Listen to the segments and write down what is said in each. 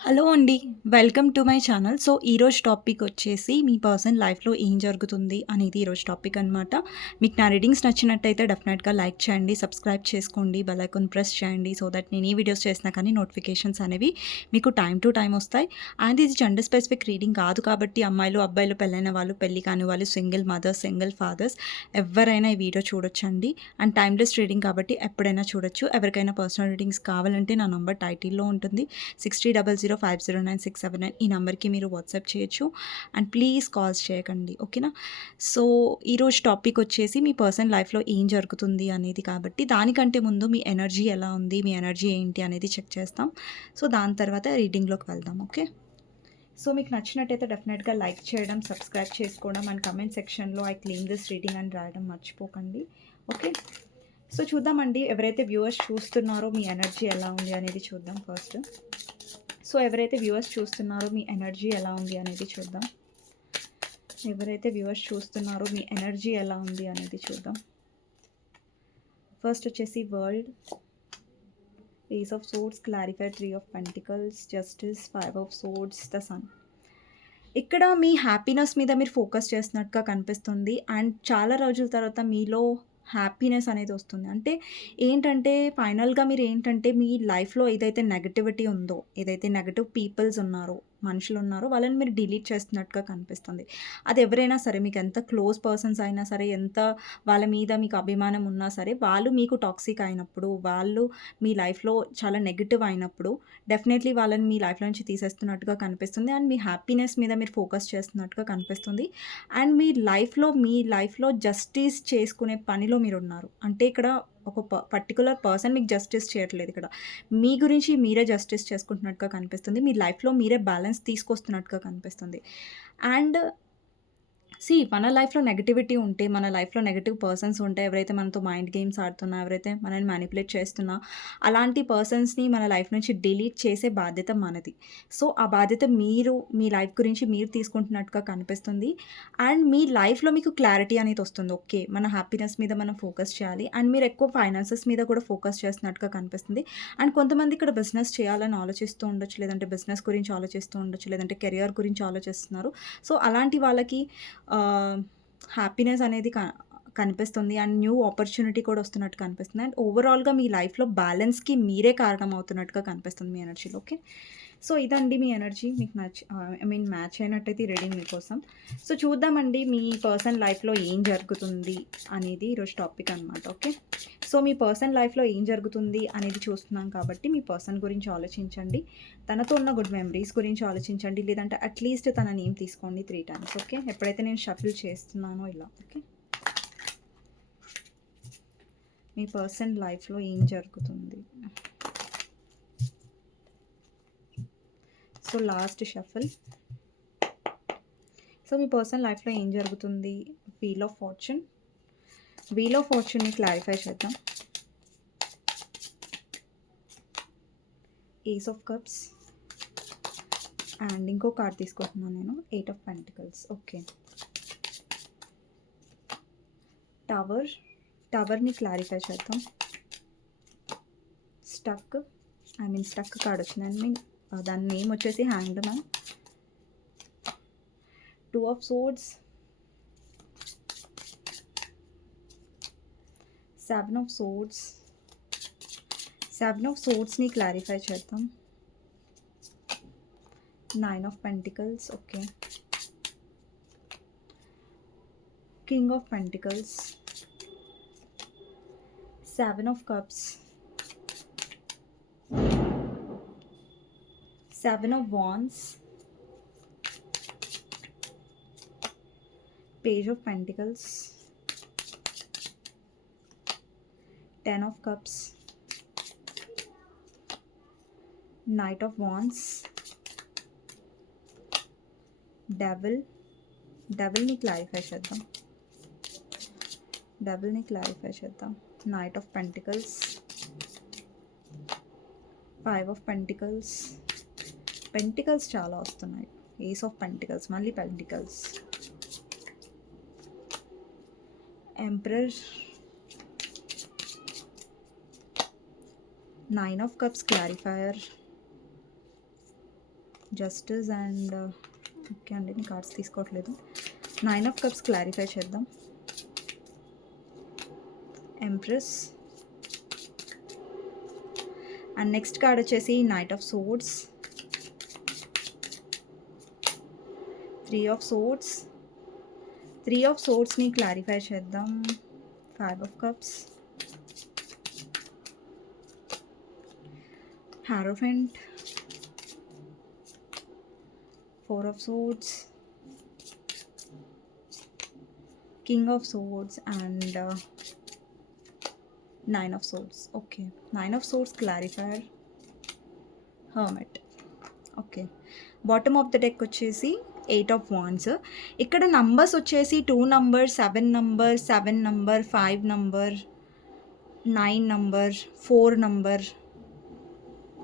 Hello అండి. Welcome to my channel. So, ఈరోజు topic వచ్చేసి మీ పర్సన్ లైఫ్‌లో ఏం జరుగుతుంది అనేది ఈరోజు టాపిక్ అనమాట. మీకు నా రీడింగ్స్ నచ్చినట్టయితే డెఫినెట్‌గా లైక్ చేయండి, సబ్స్క్రైబ్ చేసుకోండి, బెల్ ఐకాన్ ప్రెస్ చేయండి. సో దట్ నేను ఏ వీడియోస్ చేసినా కానీ నోటిఫికేషన్స్ అనేవి మీకు టైమ్ టు టైమ్ వస్తాయి. అండ్ ఇది జెండర్ స్పెసిఫిక్ రీడింగ్ కాదు కాబట్టి అమ్మాయిలు, అబ్బాయిలు, పెళ్ళైన వాళ్ళు, పెళ్లి కాని వాళ్ళు, సింగిల్ మదర్స్, సింగిల్ ఫాదర్స్ ఎవ్వరైనా ఈ వీడియో చూడొచ్చండి. అండ్ టైమ్‌లెస్ రీడింగ్ కాబట్టి ఎప్పుడైనా చూడొచ్చు. ఎవరికైనా పర్సనల్ రీడింగ్స్ కావాలంటే నా నంబర్ టైటిల్‌లో ఉంటుంది. 6000509679 ఈ నెంబర్కి మీరు వాట్సాప్ చేయొచ్చు. అండ్ ప్లీజ్ కాల్స్ చేయకండి. ఓకేనా? సో, ఈరోజు టాపిక్ వచ్చేసి మీ పర్సన్ లైఫ్‌లో ఏం జరుగుతుంది అనేది కాబట్టి దానికంటే ముందు మీ ఎనర్జీ ఎలా ఉంది? మీ ఎనర్జీ ఏంటి అనేది చెక్ చేస్తాం. సో, దాని తర్వాత రీడింగ్‌లోకి వెళ్దాం. ఓకే? సో, మీకు నచ్చినట్టయితే డెఫినెట్‌గా లైక్ చేయడం, సబ్స్క్రైబ్ చేసుకోవడం అండ్ కమెంట్ సెక్షన్‌లో ఐ క్లెయిమ్ దిస్ రీడింగ్ అని రాయడం మర్చిపోకండి. ఓకే? సో, చూద్దామండి. ఎవరైతే వ్యూవర్స్ చూస్తున్నారో మీ ఎనర్జీ ఎలా ఉంది అనేది చూద్దాం ఫస్ట్. సో, ఎవరైతే వ్యూవర్స్ చూస్తున్నారో మీ ఎనర్జీ ఎలా ఉంది అనేది చూద్దాం. ఎవరైతే వ్యూవర్స్ చూస్తున్నారో మీ ఎనర్జీ ఎలా ఉంది అనేది చూద్దాం. ఫస్ట్ వచ్చేసి world, ace of swords, clarify, 3 of pentacles, justice, 5 of swords, the sun. ఇక్కడ మీ హ్యాపీనెస్ మీద మీరు ఫోకస్ చేస్తున్నట్టుగా కనిపిస్తుంది. అండ్ చాలా రోజుల తర్వాత మీలో హ్యాపీనెస్ అనేది వస్తుంది. అంటే ఏంటంటే ఫైనల్‌గా మీరు ఏంటంటే మీ లైఫ్‌లో ఏదైతే నెగటివిటీ ఉందో, ఏదైతే నెగెటివ్ పీపుల్స్ ఉన్నారో, మనుషులున్నారో వాళ్ళని మీరు డిలీట్ చేస్తున్నట్టుగా కనిపిస్తుంది. అది ఎవరైనా సరే, మీకు ఎంత క్లోజ్ పర్సన్స్ అయినా సరే, ఎంత వాళ్ళ మీద మీకు అభిమానం ఉన్నా సరే, వాళ్ళు మీకు టాక్సిక్ అయినప్పుడు, వాళ్ళు మీ లైఫ్‌లో చాలా నెగెటివ్ అయినప్పుడు డెఫినెట్లీ వాళ్ళని మీ లైఫ్‌లో నుంచి తీసేస్తున్నట్టుగా కనిపిస్తుంది. అండ్ మీ హ్యాపీనెస్ మీద మీరు ఫోకస్ చేస్తున్నట్టుగా కనిపిస్తుంది. అండ్ మీ లైఫ్‌లో జస్టిస్ చేసుకునే పనిలో మీరున్నారు. అంటే ఇక్కడ ఒక పర్టిక్యులర్ పర్సన్ మీకు జస్టిస్ చేయట్లేదు ఇక్కడ. మీ గురించి మీరే జస్టిస్ చేసుకుంటున్నట్టుగా కనిపిస్తుంది. మీ లైఫ్‌లో మీరే బ్యాలెన్స్ తీసుకొస్తున్నట్టుగా కనిపిస్తుంది. అండ్ మన లైఫ్‌లో నెగటివిటీ ఉంటే, మన లైఫ్‌లో నెగెటివ్ పర్సన్స్ ఉంటే, ఎవరైతే మనతో మైండ్ గేమ్స్ ఆడుతున్నా, ఎవరైతే మనల్ని మ్యానిపులేట్ చేస్తున్నా, అలాంటి పర్సన్స్‌ని మన లైఫ్ నుంచి డిలీట్ చేసే బాధ్యత మనది. సో, ఆ బాధ్యత మీరు మీ లైఫ్ గురించి మీరు తీసుకుంటున్నట్టుగా కనిపిస్తుంది. అండ్ మీ లైఫ్‌లో మీకు క్లారిటీ అనేది వస్తుంది. ఓకే. మన హ్యాపీనెస్ మీద మనం ఫోకస్ చేయాలి. అండ్ మీరు ఎక్కువ ఫైనాన్సెస్ మీద కూడా ఫోకస్ చేస్తున్నట్టుగా కనిపిస్తుంది. అండ్ కొంతమంది ఇక్కడ బిజినెస్ చేయాలని ఆలోచిస్తూ ఉండొచ్చు. లేదంటే బిజినెస్ గురించి ఆలోచిస్తూ ఉండొచ్చు. లేదంటే కెరియర్ గురించి ఆలోచిస్తున్నారు. సో, అలాంటి వాళ్ళకి ఆహ్, హ్యాపీనెస్ అనేది కనిపిస్తుంది. అండ్ న్యూ ఆపర్చునిటీ కూడా వస్తున్నట్టు కనిపిస్తుంది. అండ్ ఓవరాల్‌గా మీ లైఫ్‌లో బ్యాలెన్స్‌కి మీరే కారణం అవుతున్నట్టుగా కనిపిస్తుంది మీ ఎనర్జీలో. ఓకే. సో, ఇదండి మీ ఎనర్జీ. మీకు మ్యాచ్ అయినట్టయితే ఈ రీడింగ్ మీకోసం. సో, చూద్దామండి మీ పర్సన్ లైఫ్‌లో ఏం జరుగుతుంది అనేది ఈరోజు టాపిక్ అనమాట. ఓకే. సో, మీ పర్సన్ లైఫ్‌లో ఏం జరుగుతుంది అనేది చూస్తున్నాం కాబట్టి మీ పర్సన్ గురించి ఆలోచించండి. తనతో ఉన్న గుడ్ మెమరీస్ గురించి ఆలోచించండి. లేదంటే అట్‌లీస్ట్ తన నేమ్ తీసుకోండి 3 టైమ్స్. ఓకే. ఎప్పుడైతే నేను షఫుల్ చేస్తున్నానో ఇలా. ఓకే. మీ పర్సన్ లైఫ్‌లో ఏం జరుగుతుంది? So, last shuffle. సో, మీ పర్సన్ లైఫ్‌లో ఏం జరుగుతుంది? Wheel of fortune. Wheel of ఫార్చ్యూన్‌ని క్లారిఫై చేద్దాం. Ace of cups. అండ్ ఇంకో కార్డ్ తీసుకుంటున్నాను నేను. 8 ఆఫ్ పెంటికల్స్. ఓకే. టవర్. టవర్‌ని క్లారిఫై చేద్దాం. స్టక్. స్టక్ కార్డ్ వచ్చింది. దాని నేమ్ వచ్చేసి hanged man. 2 of swords. 7 of swords. 7 of సోర్డ్స్‌ని క్లారిఫై చేద్దాం. 9 of pentacles. Okay. King of pentacles. 7 of cups. 7 of wands. Page of pentacles. 10 of cups. Knight of wands. Devil. డెవిల్‌ని clarify చేద్దాం. డెవిల్‌ని clarify చేద్దాం. Knight of pentacles. 5 of pentacles. Pentacles చాలా వస్తున్నాయి. Ace of pentacles, మళ్ళీ pentacles. Emperor. 9 of cups clarifier. Justice and okay అండి, నేను cards తీసుకోవట్లేదు. 9 ఆఫ్ కప్స్ క్లారిఫై చేద్దాం. ఎంప్రెస్ అండ్ నెక్స్ట్ కార్డ్ వచ్చేసి knight of swords, 3 of swords. 3 of సోర్డ్స్ని clarify చేద్దాం. 5 of cups, Hierophant, 4 of swords, King of swords and 9 of swords. Okay, 9 of swords clarifier, Hermit. Okay, bottom of the deck వచ్చేసి 8 of wands. ఇక్కడ numbers వచ్చేసి 2 number, 7 number, 7 number, 5 number, 9 number, 4 number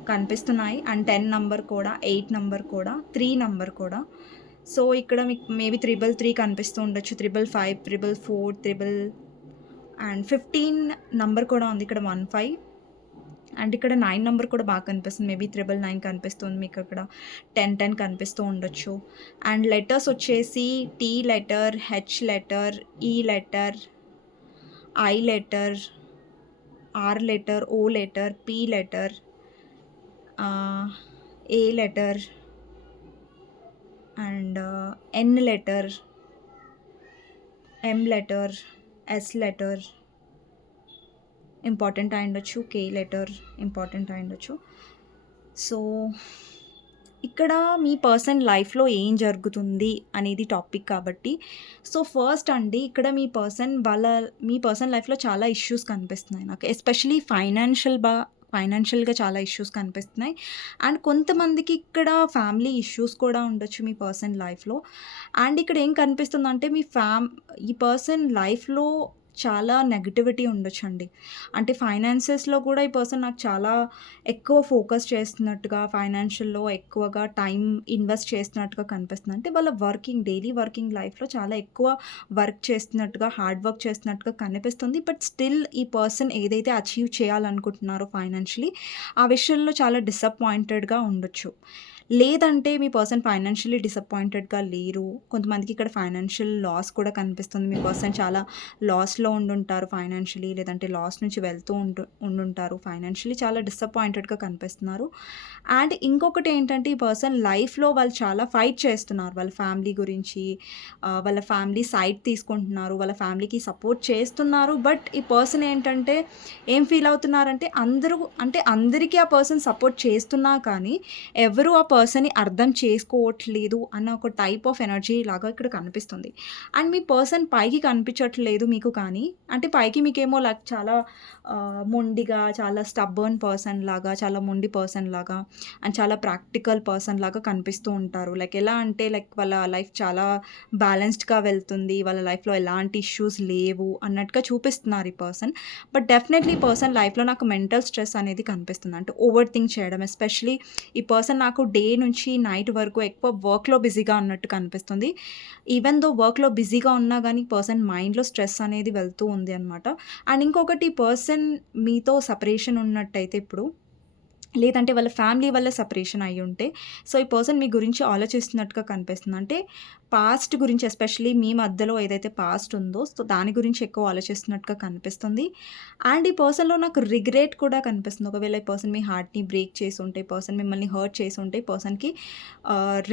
కనిపిస్తున్నాయి. And 10 number కూడా, 8 number కూడా, 3 number కూడా. So ఇక్కడ మీకు maybe 333 కనిపిస్తూ ఉండొచ్చు, 555, 444, అండ్ 15 నంబర్ కూడా ఉంది ఇక్కడ, 15. అండ్ ఇక్కడ 9 నంబర్ కూడా బాగా కనిపిస్తుంది, మేబీ 999 కనిపిస్తుంది మీకు అక్కడ, 1010 కనిపిస్తూ ఉండొచ్చు. అండ్ లెటర్స్ వచ్చేసి T letter, H letter, E letter, I letter, R letter, O letter, P letter, A letter and N letter, M letter, S letter important అయి ఉండొచ్చు, K లెటర్ ఇంపార్టెంట్ అయి ఉండొచ్చు. సో ఇక్కడ మీ పర్సన్ లైఫ్లో ఏం జరుగుతుంది అనేది టాపిక్ కాబట్టి, సో ఫస్ట్ అండి ఇక్కడ మీ పర్సన్ లైఫ్లో చాలా ఇష్యూస్ కనిపిస్తున్నాయి నాకు, ఎస్పెషలీ ఫైనాన్షియల్గా చాలా ఇష్యూస్ కనిపిస్తున్నాయి. అండ్ కొంతమందికి ఇక్కడ ఫ్యామిలీ ఇష్యూస్ కూడా ఉండొచ్చు మీ పర్సన్ లైఫ్లో. అండ్ ఇక్కడ ఏం కనిపిస్తుందంటే ఈ పర్సన్ లైఫ్లో చాలా నెగటివిటీ ఉండొచ్చండి. అంటే ఫైనాన్సెస్లో కూడా ఈ పర్సన్ నాకు చాలా ఎక్కువ ఫోకస్ చేస్తున్నట్టుగా, ఫైనాన్షియల్లో ఎక్కువగా టైం ఇన్వెస్ట్ చేస్తున్నట్టుగా కనిపిస్తుంది. అంటే వాళ్ళ డైలీ వర్కింగ్ లైఫ్లో చాలా ఎక్కువ వర్క్ చేస్తున్నట్టుగా, హార్డ్ వర్క్ చేస్తున్నట్టుగా కనిపిస్తుంది. బట్ స్టిల్ ఈ పర్సన్ ఏదైతే అచీవ్ చేయాలనుకుంటున్నారో ఫైనాన్షియలీ, ఆ విషయంలో చాలా డిసప్పాయింటెడ్గా ఉండొచ్చు. లేదంటే మీ పర్సన్ ఫైనాన్షియలీ డిసప్పాయింటెడ్గా లేరు. కొంతమందికి ఇక్కడ ఫైనాన్షియల్ లాస్ కూడా కనిపిస్తుంది. మీ పర్సన్ చాలా లాస్లో ఉండుంటారు ఫైనాన్షియలీ, లేదంటే లాస్ నుంచి వెళ్తూ ఉండుంటారు. ఫైనాన్షియలీ చాలా డిసప్పాయింటెడ్గా కనిపిస్తున్నారు. అండ్ ఇంకొకటి ఏంటంటే ఈ పర్సన్ లైఫ్లో వాళ్ళు చాలా ఫైట్ చేస్తున్నారు వాళ్ళ ఫ్యామిలీ గురించి, వాళ్ళ ఫ్యామిలీ సైడ్ తీసుకుంటున్నారు, వాళ్ళ ఫ్యామిలీకి సపోర్ట్ చేస్తున్నారు. బట్ ఈ పర్సన్ ఏంటంటే ఏం ఫీల్ అవుతున్నారంటే అందరికీ ఆ పర్సన్ సపోర్ట్ చేస్తున్నా కానీ ఎవరు ఆ పర్సన్ని అర్థం చేసుకోవట్లేదు అన్న ఒక టైప్ ఆఫ్ ఎనర్జీ లాగా ఇక్కడ కనిపిస్తుంది. అండ్ మీ పర్సన్ పైకి కనిపించట్లేదు మీకు, కానీ అంటే పైకి మీకేమో లైక్ చాలా మొండిగా, చాలా స్టబ్బర్న్ పర్సన్ లాగా, చాలా మొండి పర్సన్ లాగా, అండ్ చాలా ప్రాక్టికల్ పర్సన్ లాగా కనిపిస్తూ ఉంటారు. లైక్ ఎలా అంటే లైక్ వాళ్ళ లైఫ్ చాలా బ్యాలెన్స్డ్గా వెళ్తుంది, వాళ్ళ లైఫ్లో ఎలాంటి ఇష్యూస్ లేవు అన్నట్టుగా చూపిస్తున్నారు ఈ పర్సన్. బట్ డెఫినెట్లీ ఈ పర్సన్ లైఫ్లో నాకు మెంటల్ స్ట్రెస్ అనేది కనిపిస్తుంది. అంటే ఓవర్ థింక్ చేయడం, ఎస్పెషలీ ఈ పర్సన్ నాకు డే నుంచి నైట్ వరకు ఎక్కువ వర్క్లో బిజీగా ఉన్నట్టు కనిపిస్తుంది. ఈవెన్ దో వర్క్లో బిజీగా ఉన్నా కానీ పర్సన్ మైండ్లో స్ట్రెస్ అనేది వెళ్తూ ఉంది అనమాట. అండ్ ఇంకొకటి పర్సన్ మీతో సపరేషన్ ఉన్నట్టయితే ఇప్పుడు, లేదంటే వాళ్ళ ఫ్యామిలీ వల్ల సపరేషన్ అయ్యి ఉంటే, సో ఈ పర్సన్ మీ గురించి ఆలోచిస్తున్నట్టుగా కనిపిస్తుంది. అంటే పాస్ట్ గురించి, ఎస్పెషలీ మీ మధ్యలో ఏదైతే పాస్ట్ ఉందో సో దాని గురించి ఎక్కువ ఆలోచిస్తున్నట్టుగా కనిపిస్తుంది. అండ్ ఈ పర్సన్లో నాకు రిగ్రెట్ కూడా కనిపిస్తుంది. ఒకవేళ ఈ పర్సన్ మీ హార్ట్ని బ్రేక్ చేసి ఉంటే, ఈ పర్సన్ మిమ్మల్ని హర్ట్ చేసి ఉంటే, ఈ పర్సన్కి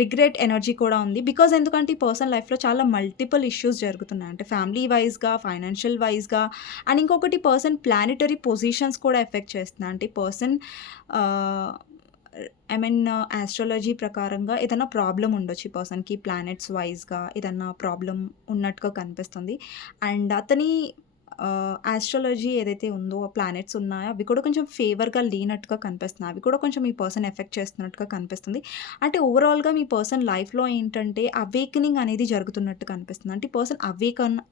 రిగ్రెట్ ఎనర్జీ కూడా ఉంది. బికాజ్ ఎందుకంటే ఈ పర్సన్ లైఫ్లో చాలా మల్టిపుల్ ఇష్యూస్ జరుగుతున్నాయి. అంటే ఫ్యామిలీ వైజ్గా, ఫైనాన్షియల్ వైజ్గా, అండ్ ఇంకొకటి పర్సన్ ప్లానిటరీ పొజిషన్స్ కూడా ఎఫెక్ట్ చేస్తున్నాయి. అంటే పర్సన్ ఆస్ట్రాలజీ ప్రకారంగా ఏదైనా ప్రాబ్లం ఉండొచ్చు ఈ పర్సన్కి, ప్లానెట్స్ వైజ్గా ఏదన్నా ప్రాబ్లం ఉన్నట్టుగా కనిపిస్తుంది. అండ్ అతని ఆస్ట్రాలజీ ఏదైతే ఉందో, ప్లానెట్స్ ఉన్నాయో అవి కూడా కొంచెం ఫేవర్గా లేనట్టుగా కనిపిస్తున్నాయి. అవి కూడా కొంచెం మీ పర్సన్ ఎఫెక్ట్ చేస్తున్నట్టుగా కనిపిస్తుంది. అంటే ఓవరాల్గా మీ పర్సన్ లైఫ్లో ఏంటంటే అవేకనింగ్ అనేది జరుగుతున్నట్టు కనిపిస్తుంది. అంటే పర్సన్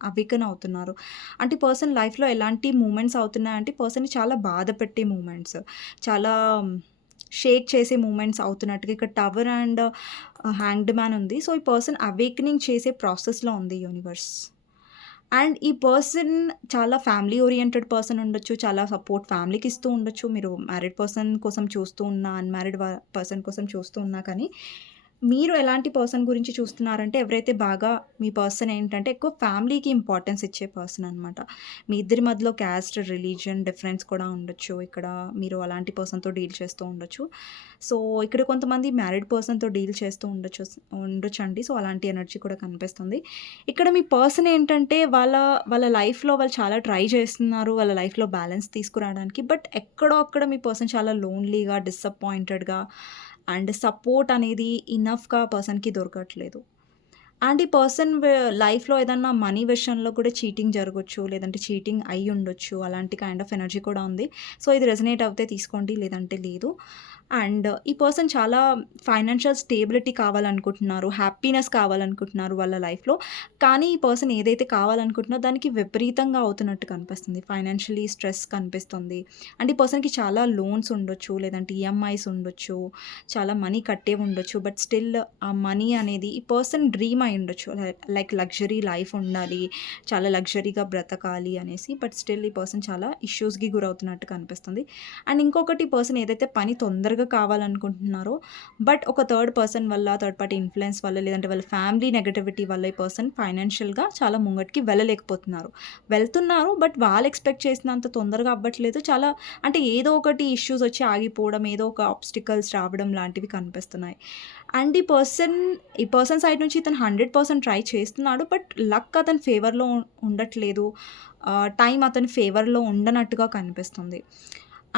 అవేకన్ అవుతున్నారు. అంటే పర్సన్ లైఫ్లో ఎలాంటి మూమెంట్స్ అవుతున్నాయంటే పర్సన్ని చాలా బాధ పెట్టే మూమెంట్స్, చాలా షేక్ చేసే మూమెంట్స్ అవుతున్నట్టుగా ఇక్కడ టవర్ అండ్ హ్యాంగ్డ్ మ్యాన్ ఉంది. సో ఈ పర్సన్ అవేకనింగ్ చేసే ప్రాసెస్లో ఉంది యూనివర్స్. అండ్ ఈ పర్సన్ చాలా ఫ్యామిలీ ఓరియెంటెడ్ పర్సన్ ఉండొచ్చు. చాలా సపోర్ట్ ఫ్యామిలీకి ఇస్తూ ఉండొచ్చు. మీరు మ్యారీడ్ పర్సన్ కోసం చూస్తూ ఉన్నా, అన్‌మ్యారీడ్ పర్సన్ కోసం చూస్తూ ఉన్నా కానీ, మీరు ఎలాంటి పర్సన్ గురించి చూస్తున్నారంటే, ఎవరైతే బాగా మీ పర్సన్ ఏంటంటే, ఎక్కువ ఫ్యామిలీకి ఇంపార్టెన్స్ ఇచ్చే పర్సన్ అనమాట. మీ ఇద్దరి మధ్యలో క్యాస్ట్, రిలీజియన్ డిఫరెన్స్ కూడా ఉండొచ్చు. ఇక్కడ మీరు అలాంటి పర్సన్‌తో డీల్ చేస్తూ ఉండొచ్చు. సో, ఇక్కడ కొంతమంది మ్యారీడ్ పర్సన్‌తో డీల్ చేస్తూ ఉండొచ్చండి. సో, అలాంటి ఎనర్జీ కూడా కనిపిస్తుంది. ఇక్కడ మీ పర్సన్ ఏంటంటే వాళ్ళ లైఫ్‌లో వాళ్ళు చాలా ట్రై చేస్తున్నారు. వాళ్ళ లైఫ్‌లో బ్యాలెన్స్ తీసుకురావడానికి. బట్ ఎక్కడో అక్కడ మీ పర్సన్ చాలా లోన్‌లీగా, డిసప్పాయింటెడ్‌గా అండ్ సపోర్ట్ అనేది ఇనఫ్‌గా పర్సన్‌కి దొరకట్లేదు. అండ్ ఈ పర్సన్ లైఫ్‌లో ఏదన్నా మనీ విషయంలో కూడా చీటింగ్ జరగొచ్చు. లేదంటే చీటింగ్ అయ్యుండొచ్చు. అలాంటి కైండ్ ఆఫ్ ఎనర్జీ కూడా ఉంది. సో, ఇది రెజొనేట్ అవుతే తీసుకోండి. లేదంటే లేదు. అండ్ ఈ పర్సన్ చాలా ఫైనాన్షియల్ స్టేబిలిటీ కావాలనుకుంటున్నారు. హ్యాపీనెస్ కావాలనుకుంటున్నారు వాళ్ళ లైఫ్‌లో. కానీ ఈ పర్సన్ ఏదైతే కావాలనుకుంటున్నారో దానికి విపరీతంగా అవుతున్నట్టు కనిపిస్తుంది. ఫైనాన్షియలీ స్ట్రెస్ కనిపిస్తుంది. అండ్ ఈ పర్సన్‌కి చాలా లోన్స్ ఉండొచ్చు. లేదంటే ఈఎంఐస్ ఉండొచ్చు. చాలా మనీ కట్టేవి ఉండొచ్చు. బట్ స్టిల్ ఆ మనీ అనేది ఈ పర్సన్ డ్రీమ్ అయి ఉండొచ్చు. లైక్ లగ్జరీ లైఫ్ ఉండాలి. చాలా లగ్జరీగా బ్రతకాలి అనేసి. బట్ స్టిల్ ఈ పర్సన్ చాలా ఇష్యూస్‌కి గురవుతున్నట్టు కనిపిస్తుంది. అండ్ ఇంకొకటి ఈ పర్సన్ ఏదైతే పని తొందరగా కావాలనుకుంటున్నారో, బట్ ఒక థర్డ్ పర్సన్ వల్ల, థర్డ్ పార్టీ ఇన్‌ఫ్లుయెన్స్ వల్ల, లేదంటే వాళ్ళ ఫ్యామిలీ నెగటివిటీ వల్ల ఈ పర్సన్ ఫైనాన్షియల్‌గా చాలా ముంగటికి వెళ్ళలేకపోతున్నారు. వెళ్తున్నారు బట్ వాళ్ళు ఎక్స్‌పెక్ట్ చేసినంత తొందరగా అవ్వట్లేదు. చాలా అంటే ఏదో ఒకటి ఇష్యూస్ వచ్చి ఆగిపోవడం, ఏదో ఒక ఆబ్స్టికల్స్ రావడం లాంటివి కనిపిస్తున్నాయి. అండ్ ఈ పర్సన్ సైడ్ నుంచి ఇతను 100% ట్రై చేస్తున్నాడు. బట్ లక్ అతని ఫేవర్‌లో ఉండట్లేదు. టైం అతని ఫేవర్‌లో ఉండనట్టుగా కనిపిస్తుంది.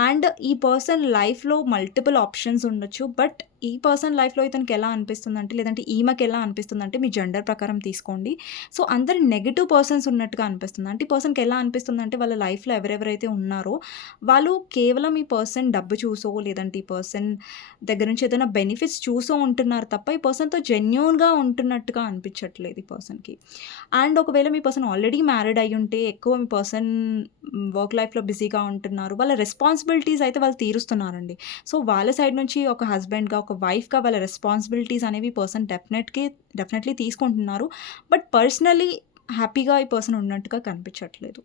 అండ్ ఈ పర్సన్ లైఫ్‌లో మల్టిపుల్ ఆప్షన్స్ ఉండొచ్చు. బట్ ఈ పర్సన్ లైఫ్‌లో ఇతనికి ఎలా అనిపిస్తుందంటే, లేదంటే ఈమెకి ఎలా అనిపిస్తుందంటే, మీ జెండర్ ప్రకారం తీసుకోండి. సో, అందరు నెగెటివ్ పర్సన్స్ ఉన్నట్టుగా అనిపిస్తుంది. అంటే ఈ పర్సన్‌కి ఎలా అనిపిస్తుందంటే, వాళ్ళ లైఫ్‌లో ఎవరెవరైతే ఉన్నారో, వాళ్ళు కేవలం ఈ పర్సన్ డబ్బు చూసో, లేదంటే ఈ పర్సన్ దగ్గర నుంచి ఏదైనా బెనిఫిట్స్ చూసో ఉంటున్నారు తప్ప, ఈ పర్సన్‌తో జెన్యూన్‌గా ఉంటున్నట్టుగా అనిపించట్లేదు ఈ పర్సన్‌కి. అండ్ ఒకవేళ మీ పర్సన్ ఆల్రెడీ మ్యారీడ్ అయ్యుంటే, ఎక్కువ మీ పర్సన్ వర్క్ లైఫ్‌లో బిజీగా ఉంటున్నారు. వాళ్ళ రెస్పాన్సిబిలిటీస్ అయితే వాళ్ళు తీరుస్తున్నారండి. సో, వాళ్ళ సైడ్ నుంచి ఒక హస్బెండ్‌గా, ఒక వైఫ్‌గా వాళ్ళ రెస్పాన్సిబిలిటీస్ అనేవి పర్సన్ డెఫినెట్‌లీ తీసుకుంటున్నారు. బట్ పర్సనల్లీ హ్యాపీగా ఈ పర్సన్ ఉన్నట్టుగా కనిపించట్లేదు.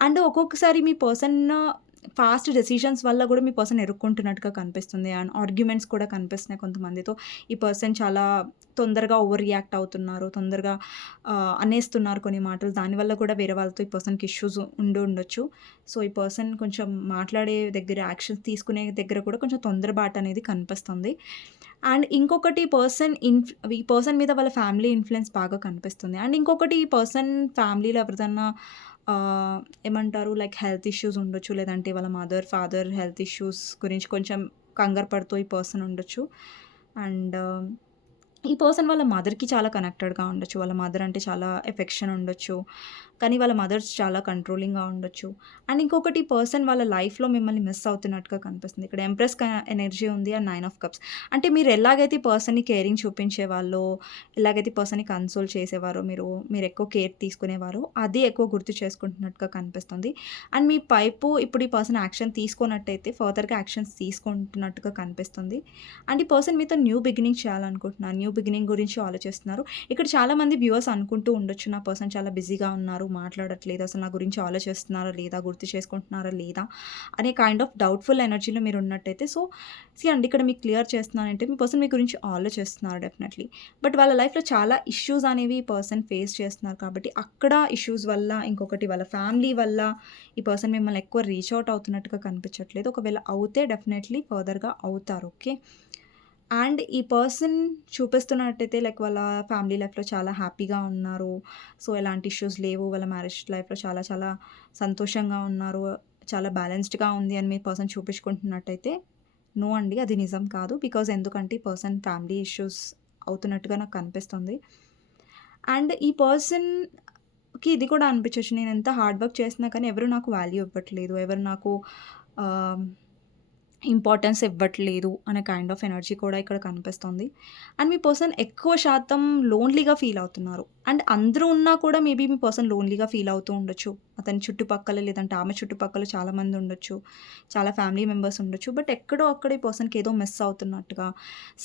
అండ్ ఒక్కొక్కసారి మీ పర్సన్ ఫాస్ట్ డెసిషన్స్ వల్ల కూడా మీ పర్సన్ ఇరుక్కుంటున్నట్టుగా కనిపిస్తుంది. అండ్ ఆర్గ్యుమెంట్స్ కూడా కనిపిస్తున్నాయి కొంతమందితో. ఈ పర్సన్ చాలా తొందరగా ఓవర్ రియాక్ట్ అవుతున్నారు. తొందరగా అనేస్తున్నారు కొన్ని మాటలు. దానివల్ల కూడా వేరే వాళ్ళతో ఈ పర్సన్‌కి ఇష్యూస్ ఉండొచ్చు. సో, ఈ పర్సన్ కొంచెం మాట్లాడే దగ్గర, యాక్షన్స్ తీసుకునే దగ్గర కూడా కొంచెం తొందరపాటు అనేది కనిపిస్తుంది. అండ్ ఇంకొకటి ఈ పర్సన్ మీద వాళ్ళ ఫ్యామిలీ ఇన్‌ఫ్లూయెన్స్ బాగా కనిపిస్తుంది. అండ్ ఇంకొకటి ఈ పర్సన్ ఫ్యామిలీలో ఎవరిదన్నా ఏమంటారు లైక్ హెల్త్ ఇష్యూస్ ఉండొచ్చు. లేదంటే వాళ్ళ మదర్, ఫాదర్ హెల్త్ ఇష్యూస్ గురించి కొంచెం కంగారు పడుతూ ఈ పర్సన్ ఉండొచ్చు. అండ్ ఈ పర్సన్ వాళ్ళ మదర్‌కి చాలా కనెక్టెడ్‌గా ఉండొచ్చు. వాళ్ళ మదర్ అంటే చాలా ఎఫెక్షన్ ఉండొచ్చు. కానీ వాళ్ళ మదర్స్ చాలా కంట్రోలింగ్‌గా ఉండొచ్చు. అండ్ ఇంకొకటి పర్సన్ వాళ్ళ లైఫ్‌లో మిమ్మల్ని మిస్ అవుతున్నట్టుగా కనిపిస్తుంది. ఇక్కడ ఎంప్రెస్ ఎనర్జీ ఉంది. And 9 of cups. అంటే మీరు ఎలాగైతే ఈ పర్సన్‌ని కేరింగ్ చూపించేవాళ్ళో, ఎలాగైతే ఈ పర్సన్‌ని కన్సోల్ చేసేవారో, మీరు ఎక్కువ కేర్ తీసుకునేవారో, అది ఎక్కువ గుర్తు చేసుకుంటున్నట్టుగా కనిపిస్తుంది. అండ్ మీ వైపు ఇప్పుడు ఈ పర్సన్ యాక్షన్ తీసుకోనట్టయితే ఫర్దర్‌గా యాక్షన్స్ తీసుకుంటున్నట్టుగా కనిపిస్తుంది. అండ్ ఈ పర్సన్ మీతో న్యూ బిగినింగ్ చేయాలనుకుంటున్నారు. న్యూ బిగినింగ్ గురించి ఆలోచిస్తున్నారు. ఇక్కడ చాలామంది వ్యూవర్స్ అనుకుంటూ ఉండొచ్చు, నా పర్సన్ చాలా బిజీగా ఉన్నారు, మాట్లాడట్లేదు, అసలు నా గురించి ఆలోచిస్తున్నారా లేదా, గుర్తు చేసుకుంటున్నారా లేదా అనే కైండ్ ఆఫ్ డౌట్‌ఫుల్ ఎనర్జీలో మీరు ఉన్నట్టయితే, సో అండి ఇక్కడ మీకు క్లియర్ చేస్తున్నానంటే మీ పర్సన్ మీ గురించి ఆలోచిస్తున్నారు డెఫినెట్‌లీ. బట్ వాళ్ళ లైఫ్‌లో చాలా ఇష్యూస్ అనేవి ఈ పర్సన్ ఫేస్ చేస్తున్నారు కాబట్టి, అక్కడ ఇష్యూస్ వల్ల, ఇంకొకటి వాళ్ళ ఫ్యామిలీ వల్ల ఈ పర్సన్ మిమ్మల్ని ఎక్కువ రీచ్ అవుట్ అవుతున్నట్టుగా కనిపించట్లేదు. ఒకవేళ అవుతే డెఫినెట్‌లీ ఫర్దర్‌గా అవుతారు. ఓకే. అండ్ ఈ పర్సన్ చూపిస్తున్నట్టయితే లైక్ వాళ్ళ ఫ్యామిలీ లైఫ్‌లో చాలా హ్యాపీగా ఉన్నారు. సో, ఎలాంటి ఇష్యూస్ లేవు. వాళ్ళ మ్యారేజ్ లైఫ్‌లో చాలా చాలా సంతోషంగా ఉన్నారు. చాలా బ్యాలెన్స్డ్‌గా ఉంది అని మీ పర్సన్ చూపించుకుంటున్నట్టయితే, నో అండి. అది నిజం కాదు. బికాజ్ ఎందుకంటే ఈ పర్సన్ ఫ్యామిలీ ఇష్యూస్ అవుతున్నట్టుగా నాకు కనిపిస్తుంది. అండ్ ఈ పర్సన్‌కి ఇది కూడా అనిపించొచ్చు. నేను ఎంత హార్డ్ వర్క్ చేస్తున్నా కానీ ఎవరు నాకు వాల్యూ ఇవ్వట్లేదు. ఎవరు నాకు ఆహ్ ఇంపార్టెన్స్ ఇవ్వట్లేదు అనే కైండ్ ఆఫ్ ఎనర్జీ కూడా ఇక్కడ కనిపిస్తుంది. అండ్ మీ పర్సన్ ఎక్కువ శాతం లోన్‌లీగా ఫీల్ అవుతున్నారు. అండ్ అందరూ ఉన్నా కూడా మేబీ మీ పర్సన్ లోన్‌లీగా ఫీల్ అవుతూ ఉండొచ్చు. అతని చుట్టుపక్కల లేదంటే ఆమె చుట్టుపక్కల చాలామంది ఉండొచ్చు. చాలా ఫ్యామిలీ మెంబర్స్ ఉండొచ్చు. బట్ ఎక్కడో అక్కడ ఈ పర్సన్‌కి ఏదో మిస్ అవుతున్నట్టుగా,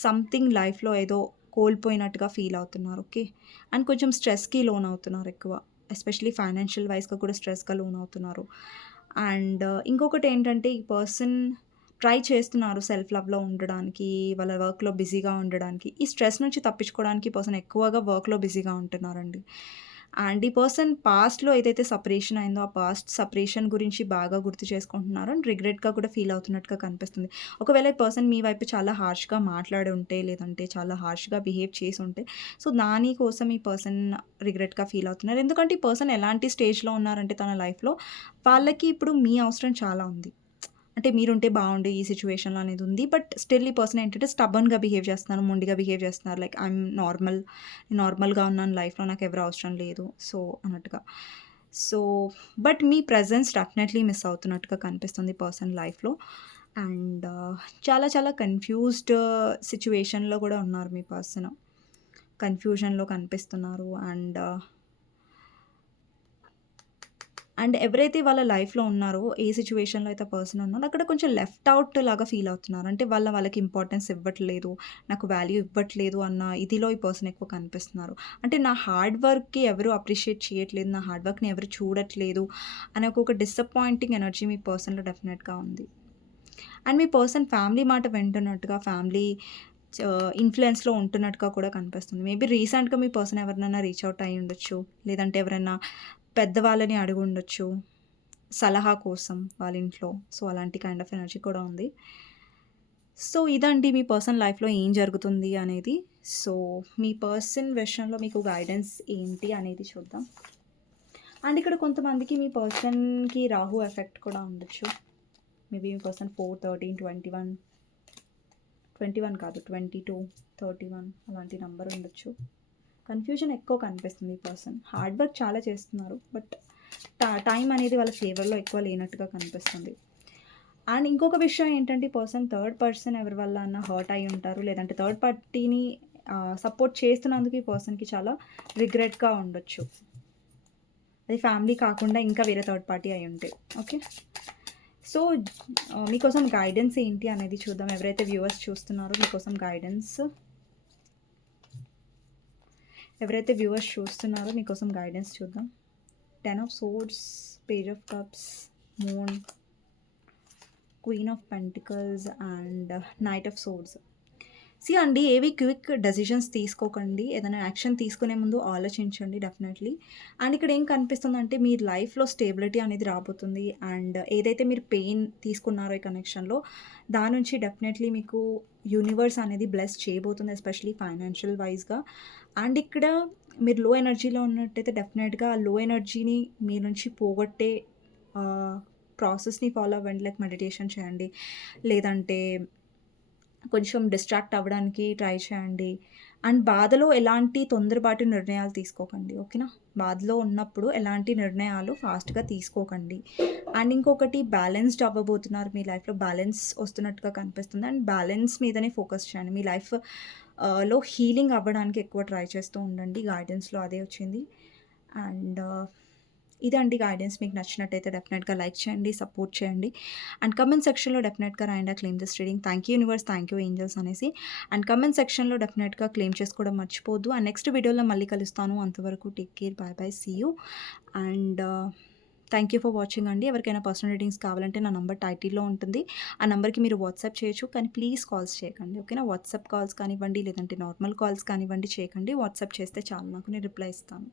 సంథింగ్ లైఫ్‌లో ఏదో కోల్పోయినట్టుగా ఫీల్ అవుతున్నారు. ఓకే. అండ్ కొంచెం స్ట్రెస్‌కి లోన్ అవుతున్నారు ఎక్కువ. ఎస్పెషల్లీ ఫైనాన్షియల్ వైస్‌గా కూడా స్ట్రెస్‌గా లోనవుతున్నారు. అండ్ ఇంకొకటేంటంటే ఈ పర్సన్ ట్రై చేస్తున్నారు సెల్ఫ్ లవ్‌లో ఉండడానికి, వాళ్ళ వర్క్‌లో బిజీగా ఉండడానికి. ఈ స్ట్రెస్ నుంచి తప్పించుకోవడానికి ఈ పర్సన్ ఎక్కువగా వర్క్‌లో బిజీగా ఉంటున్నారండి. అండ్ ఈ పర్సన్ పాస్ట్‌లో ఏదైతే సెపరేషన్ అయిందో, ఆ పాస్ట్ సెపరేషన్ గురించి బాగా గుర్తు చేసుకుంటున్నారు అండ్ రిగ్రెట్‌గా కూడా ఫీల్ అవుతున్నట్టుగా కనిపిస్తుంది. ఒకవేళ ఈ పర్సన్ మీ వైపు చాలా హార్ష్‌గా మాట్లాడి ఉంటే, లేదంటే చాలా హార్ష్‌గా బిహేవ్ చేసుంటే, సో, దాని కోసం ఈ పర్సన్ రిగ్రెట్‌గా ఫీల్ అవుతున్నారు. ఎందుకంటే ఈ పర్సన్ ఎలాంటి స్టేజ్‌లో ఉన్నారంటే తన లైఫ్‌లో, వాళ్ళకి ఇప్పుడు మీ అవసరం చాలా ఉంది. అంటే మీరుంటే బావుండు ఈ సిట్యుయేషన్‌లో అనేది ఉంది. బట్ స్టిల్ ఈ పర్సన్ ఏంటంటే స్టబర్న్‌గా బిహేవ్ చేస్తున్నారు. మొండిగా బిహేవ్ చేస్తున్నారు. లైక్ ఐయామ్ నార్మల్‌గా ఉన్నాను లైఫ్‌లో నాకెవరు అవసరం లేదు. సో, అన్నట్టుగా. సో, బట్ మీ ప్రెజెన్స్ డెఫినైట్‌లీ మిస్ అవుతున్నట్టుగా కనిపిస్తుంది పర్సన్ లైఫ్‌లో. అండ్ చాలా చాలా కన్‌ఫ్యూజ్డ్ సిట్యుయేషన్‌లో కూడా ఉన్నారు మీ పర్సన్. కన్‌ఫ్యూజన్‌లో కనిపిస్తున్నారు. అండ్ ఎవరైతే వాళ్ళ లైఫ్‌లో ఉన్నారో, ఏ సిట్యుయేషన్‌లో అయితే పర్సన్ ఉన్నారో, అక్కడ కొంచెం లెఫ్ట్ ఔట్ లాగా ఫీల్ అవుతున్నారు. అంటే వాళ్ళకి ఇంపార్టెన్స్ ఇవ్వట్లేదు, నాకు వాల్యూ ఇవ్వట్లేదు అన్న ఇదిలో ఈ పర్సన్ ఎక్కువ కనిపిస్తున్నారు. అంటే నా హార్డ్ వర్క్‌కి ఎవరు అప్రిషియేట్ చేయట్లేదు, నా హార్డ్ వర్క్‌ని ఎవరు చూడట్లేదు అనే ఒక డిసప్పాయింటింగ్ ఎనర్జీ మీ పర్సన్‌లో డెఫినెట్‌గా ఉంది. అండ్ మీ పర్సన్ ఫ్యామిలీ మాట వింటున్నట్టుగా, ఫ్యామిలీ ఇన్‌ఫ్లుయెన్స్‌లో ఉంటున్నట్టుగా కూడా కనిపిస్తుంది. మేబీ రీసెంట్‌గా మీ పర్సన్ ఎవరినైనా రీచ్ ఔట్ అయ్యి ఉండొచ్చు. లేదంటే ఎవరైనా పెద్దవాళ్ళని అడిగుండొచ్చు. సలహా కోసం వాళ్ళ ఇంట్లో. సో, అలాంటి కైండ్ ఆఫ్ ఎనర్జీ కూడా ఉంది. సో, ఇదండి మీ పర్సన్ లైఫ్‌లో ఏం జరుగుతుంది అనేది. సో, మీ పర్సన్ విషయంలో మీకు గైడెన్స్ ఏంటి అనేది చూద్దాం. అండ్ ఇక్కడ కొంతమందికి మీ పర్సన్‌కి రాహు ఎఫెక్ట్ కూడా ఉండొచ్చు. మేబీ మీ పర్సన్ 4, 13, 21, 21 కాదు 22, 31 అలాంటి నంబర్ ఉండొచ్చు. కన్‌ఫ్యూజన్ ఎక్కువ కనిపిస్తుంది ఈ పర్సన్. హార్డ్ వర్క్ చాలా చేస్తున్నారు. బట్ టైం అనేది వాళ్ళ ఫేవర్‌లో ఎక్కువ లేనట్టుగా కనిపిస్తుంది. అండ్ ఇంకొక విషయం ఏంటంటే ఈ పర్సన్ థర్డ్ పర్సన్ ఎవరి వల్ల అన్నా హర్ట్ అయ్యి ఉంటారు. లేదంటే థర్డ్ పార్టీని సపోర్ట్ చేస్తున్నందుకు ఈ పర్సన్‌కి చాలా రిగ్రెట్‌గా ఉండొచ్చు. అది ఫ్యామిలీ కాకుండా ఇంకా వేరే థర్డ్ పార్టీ అయ్యి ఉంటే. ఓకే. సో, మీకోసం గైడెన్స్ ఏంటి అనేది చూద్దాం. ఎవరైతే వ్యూవర్స్ చూస్తున్నారో మీకోసం గైడెన్స్ చూద్దాం. 10 of swords, page of cups, moon, queen of pentacles and night of swords. అండి ఏవి క్విక్ డెసిషన్స్ తీసుకోకండి. ఏదైనా యాక్షన్ తీసుకునే ముందు ఆలోచించండి డెఫినెట్‌లీ. అండ్ ఇక్కడ ఏం కనిపిస్తుందంటే మీ లైఫ్‌లో స్టేబిలిటీ అనేది రాబోతుంది. అండ్ ఏదైతే మీరు పెయిన్ తీసుకున్నారో ఈ కనెక్షన్‌లో, దాని నుంచి డెఫినెట్‌లీ మీకు యూనివర్స్ అనేది బ్లెస్ చేయబోతుంది. ఎస్పెషల్లీ ఫైనాన్షియల్ వైస్‌గా. అండ్ ఇక్కడ మీరు లో ఎనర్జీలో ఉన్నట్టయితే డెఫినెట్‌గా ఆ లో ఎనర్జీని మీ నుంచి పోగొట్టే ఆహ్, ప్రాసెస్‌ని ఫాలో అవ్వండి. లైక్ మెడిటేషన్ చేయండి. లేదంటే కొంచెం డిస్ట్రాక్ట్ అవ్వడానికి ట్రై చేయండి. అండ్ బాధలో ఎలాంటి తొందరపాటు నిర్ణయాలు తీసుకోకండి. ఓకేనా? బాధలో ఉన్నప్పుడు ఎలాంటి నిర్ణయాలు ఫాస్ట్‌గా తీసుకోకండి. అండ్ ఇంకొకటి బ్యాలెన్స్డ్ అవ్వబోతున్నారు. మీ లైఫ్‌లో బ్యాలెన్స్ వస్తున్నట్టుగా కనిపిస్తుంది. అండ్ బ్యాలెన్స్ మీదనే ఫోకస్ చేయండి. మీ లైఫ్ లో హీలింగ్ అవ్వడానికి ఎక్కువ ట్రై చేస్తూ ఉండండి. గైడెన్స్‌లో అదే వచ్చింది. అండ్ ఇదండి గైడెన్స్. మీకు నచ్చినట్టయితే డెఫినెట్‌గా లైక్ చేయండి, సపోర్ట్ చేయండి. అండ్ కామెంట్ సెక్షన్‌లో డెఫినెట్‌గా రాయండి claim this reading. Thank you universe, thank you angels అనేసి. అండ్ కామెంట్ సెక్షన్‌లో డెఫినెట్‌గా క్లెయిమ్ చేసుకోవడం మర్చిపోవద్దు. అండ్ నెక్స్ట్ వీడియోలో మళ్ళీ కలుస్తాను. అంతవరకు take care. Bye bye. See you. And thank you for watching అండి. ఎవరికైనా పర్సనల్ రీడింగ్స్ కావాలంటే నా నంబర్ టైటిల్‌లో ఉంటుంది. ఆ నంబర్‌కి మీరు వాట్సాప్ చేయొచ్చు. కానీ ప్లీజ్ కాల్స్ చేయకండి. ఓకేనా? వాట్సాప్ కాల్స్ కానివ్వండి, లేదంటే నార్మల్ కాల్స్ కానివ్వండి చేయకండి. వాట్సాప్ చేస్తే చాలు నాకు. నేను రిప్లై ఇస్తాను.